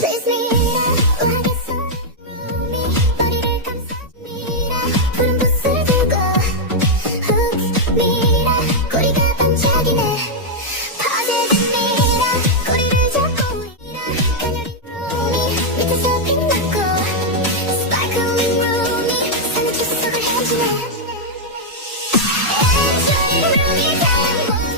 It's your room이 향한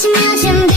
It's